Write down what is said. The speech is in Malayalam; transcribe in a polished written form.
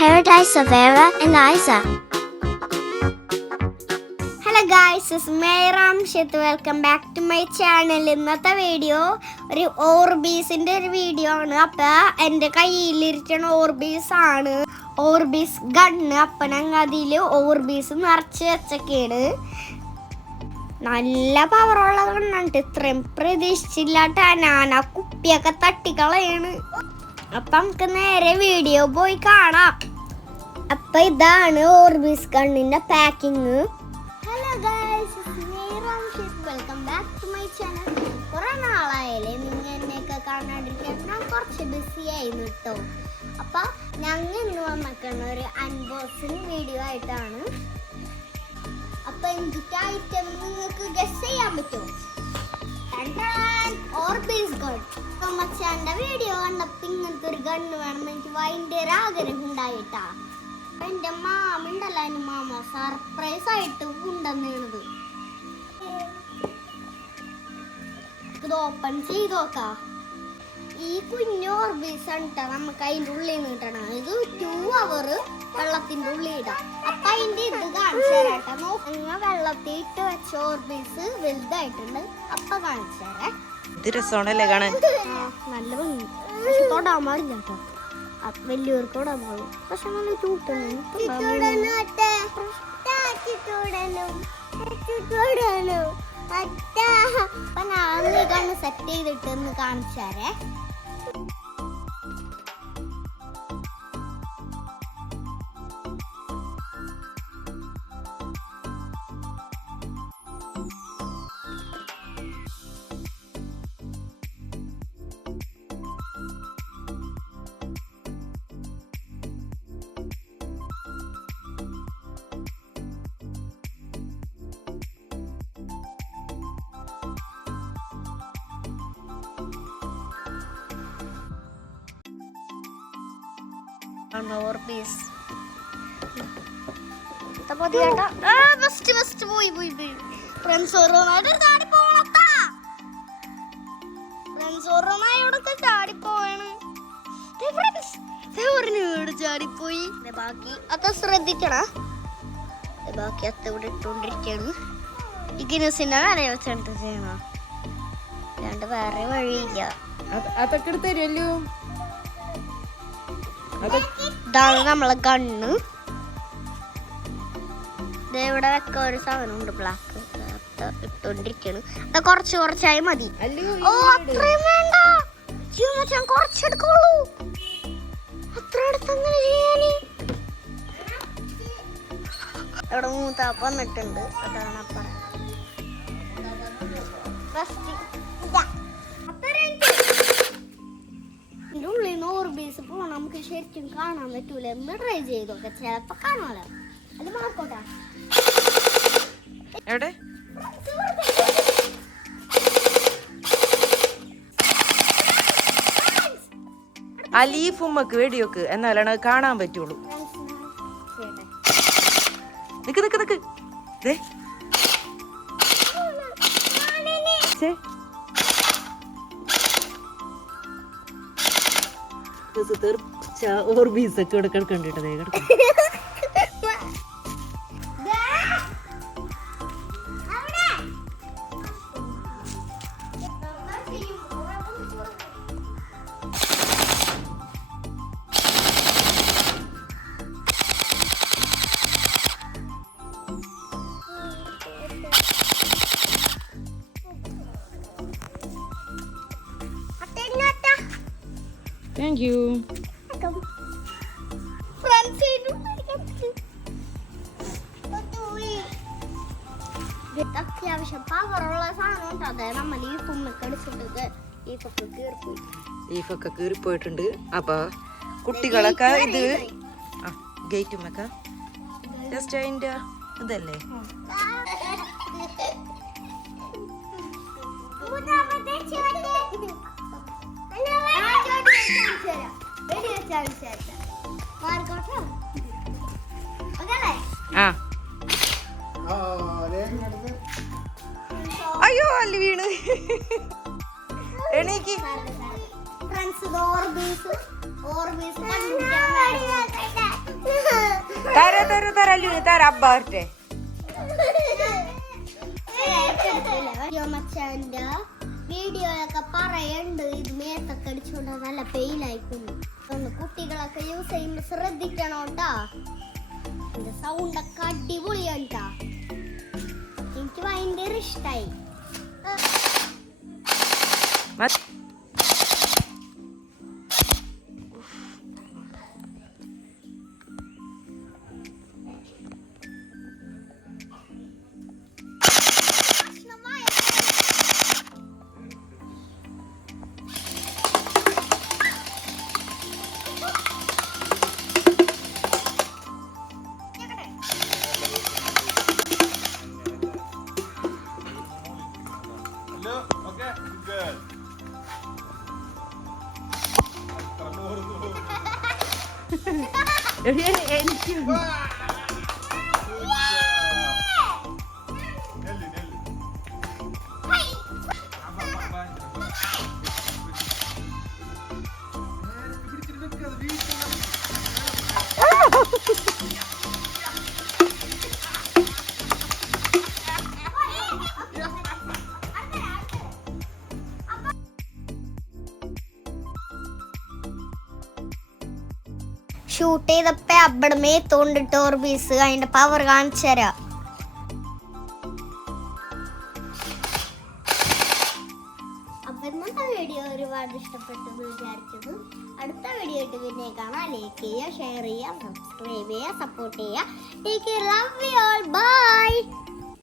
paradise of Vera and Isa. Hello guys, this is Mayram Shit. Welcome back to my channel. ഇന്നത്തെ വീഡിയോ ഒരു ഓർബീസിന്റെ ഒരു വീഡിയോ ആണ്. അപ്പോൾ എൻ്റെ കയ്യിലിരിക്കുന്ന ഓർബീസ് ആണ്, ഓർബീസ് ഗണ്ണ്. അപ്പം ഞങ്ങൾ അതിൽ ഓർബീസ് നിറച്ച് വെച്ചൊക്കെയാണ്. നല്ല പവറുള്ള ഗണ്ണാണ്. ഇത്രയും പ്രതീക്ഷിച്ചില്ലാട്ടാ ഞാൻ ആ കുപ്പിയൊക്കെ തട്ടിക്കളയാണ്. അപ്പം നമുക്ക് നേരെ വീഡിയോ പോയി കാണാം. അപ്പം ഇതാണ് ഓർബീസ് ഗണ്ണിൻ്റെ packing. Hello guys, welcome back to my channel. കുറേ നാളായാലേ നിങ്ങൾ എന്നെയൊക്കെ കാണാണ്ടിരിക്കാൻ. ഞാൻ കുറച്ച് ബിസി ആയിരുന്നു കേട്ടോ. അപ്പം ഞങ്ങൾ ഇന്ന് വന്നിരിക്കുന്ന ഒരു അൺബോക്സിങ് വീഡിയോ ആയിട്ടാണ്. അപ്പം എന്തൊക്കെ ഐറ്റം നിങ്ങൾക്ക് ഗസ് ചെയ്യാൻ പറ്റുമോ? Orbeez gun. മച്ചാൻ്റെ വീഡിയോ കണ്ടപ്പോൾ ഇങ്ങനത്തെ ഒരു ഗണ്ണ് വേണമെന്ന് എനിക്ക് ഭയങ്കര ആഗ്രഹം ഉണ്ടായിട്ടാ. എൻ്റെ മാമുണ്ടല്ലോ, എൻ്റെ മാമ സർപ്രൈസ് ആയിട്ട് കൊണ്ടുവന്നത്. ഇത് ഓപ്പൺ ചെയ്ത് നോക്കാം. ഈ കുഞ്ഞു ഓർബീസ് ആണ് നമുക്ക് അതിൻ്റെ ഉള്ളിൽ നിന്ന് കിട്ടണം. ഇത് 2 hour വെള്ളത്തിൻ്റെ ഉള്ളിൽ ഇടാം. അപ്പം അതിൻ്റെ ഇത് കാണിച്ചു തരാട്ടെ. നോക്കുക, വെള്ളത്തിൽ ഇട്ട് വെച്ച ഓർബീസ് വലുതായിട്ടുണ്ട്. അപ്പം കാണിച്ചു തരാം. നല്ല ഭംഗി. പക്ഷെ തൊടാൻ പാടില്ല കേട്ടോ, വലിയവർക്ക് തൊടാൻ പാടും. പക്ഷെ നല്ല ചൂട്ടാണ്. അപ്പൊ ഞാൻ കണ്ണ് സെറ്റ് ചെയ്തിട്ട് ഒന്ന് കാണിച്ചു തരേ. ഓർബീസ് ചാടിപ്പോയി. ബാക്കി അത് ശ്രദ്ധിക്കണം. ബാക്കി അത്ത ഇവിടെ ഇട്ടുകൊണ്ടിരിക്കുകയാണ്. ഈ ഗിനസിന്റെ വില വെച്ചിട്ട് ചെയ്യണം. അല്ലാണ്ട് വേറെ വഴിയില്ല. അതൊക്കെ തരുമല്ലോ. ഇതാണ് നമ്മളെ ഗണ്ണ്. ഇവിടെ വെക്ക ഒരു സാധനമുണ്ട്, ബ്ലാക്ക്. ഇട്ടോണ്ടിരിക്കണ്. അത് കുറച്ചായി മതി. ഓ, അത്രയും വേണ്ട. ഞാൻ കുറച്ചെടുക്കുള്ളൂ. അത്ര അടുത്ത് അങ്ങനെ ചെയ്യാന്. ഇവിടെ മൂത്താപ്പ് വന്നിട്ടുണ്ട്. അതാണ് അപ്പം ഉള്ളിൽ നിന്ന് ഓർബീസ് പോണം. നമുക്ക് ശരിക്കും കാണാൻ പറ്റൂല. ഒന്ന് ട്രൈ ചെയ്തൊക്കെ ചിലപ്പോ കാണാലോ. അത് മാർക്കോട്ടാ. എവിടെ ആ ലീഫ് ഉമ്മക്ക് വെടിയൊക്കെ എന്നാലാണ് അത് കാണാൻ പറ്റുള്ളൂ. നിക്ക് നിക്ക് നിക്ക്. ഓർബീസൊക്കെ ഇവിടെ കിടക്കണ്ടിട്ടതേ കിടക്കും. Thank you. അത്യാവശ്യം പവറുള്ള സാധനം. അതെ, നമ്മൾ ഈ ഫുമ്മൊക്കെ അടിച്ചിട്ട് ലീഫൊക്കെ കീറിപ്പോയിട്ടുണ്ട്. അപ്പൊ കുട്ടികളൊക്കെ ഇത് ഗേറ്റുമൊക്കെ ജസ്റ്റ് അതിന്റെ ഇതല്ലേ. അയ്യോ, അല്ലി വീണ്. എണീക്ക്. ഓർബീസ് കണ്ടുപിടിക്കാൻ തരാ അബ്ബ വരട്ടെ. മച്ചാന്റെ വീഡിയോയൊക്കെ പറയണ്ട് ഇത് മേത്തൊക്കെ അടിച്ചോണ്ട് നല്ല പെയിലായിക്കുന്നു. കുട്ടികളൊക്കെ യൂസ് ചെയ്യുമ്പോ ശ്രദ്ധിക്കണം കേട്ടാ. എന്റെ സൗണ്ടൊക്കെ അടിപൊളിയാണ് ട്ടാ. എനിക്ക് ഭയങ്കര ഇഷ്ടായി. എനിക്ക് ഷൂട്ട് ചെയ്തപ്പോ അവിടെ മേത്തോണ്ടിട്ട് ഓർബീസ് അതിന്റെ പവർ കാണിച്ചു തരാം. അപ്പൊ ഇന്നത്തെ വീഡിയോ ഒരുപാട് ഇഷ്ടപ്പെട്ടെന്ന് വിചാരിച്ചത്. അടുത്ത വീഡിയോ ആയിട്ട് പിന്നെ കാണാം. ലൈക്ക് ചെയ്യുക, ഷെയർ ചെയ്യുക, സബ്സ്ക്രൈബ് ചെയ്യുക, സപ്പോർട്ട് ചെയ്യുക. Take care, love you all, by.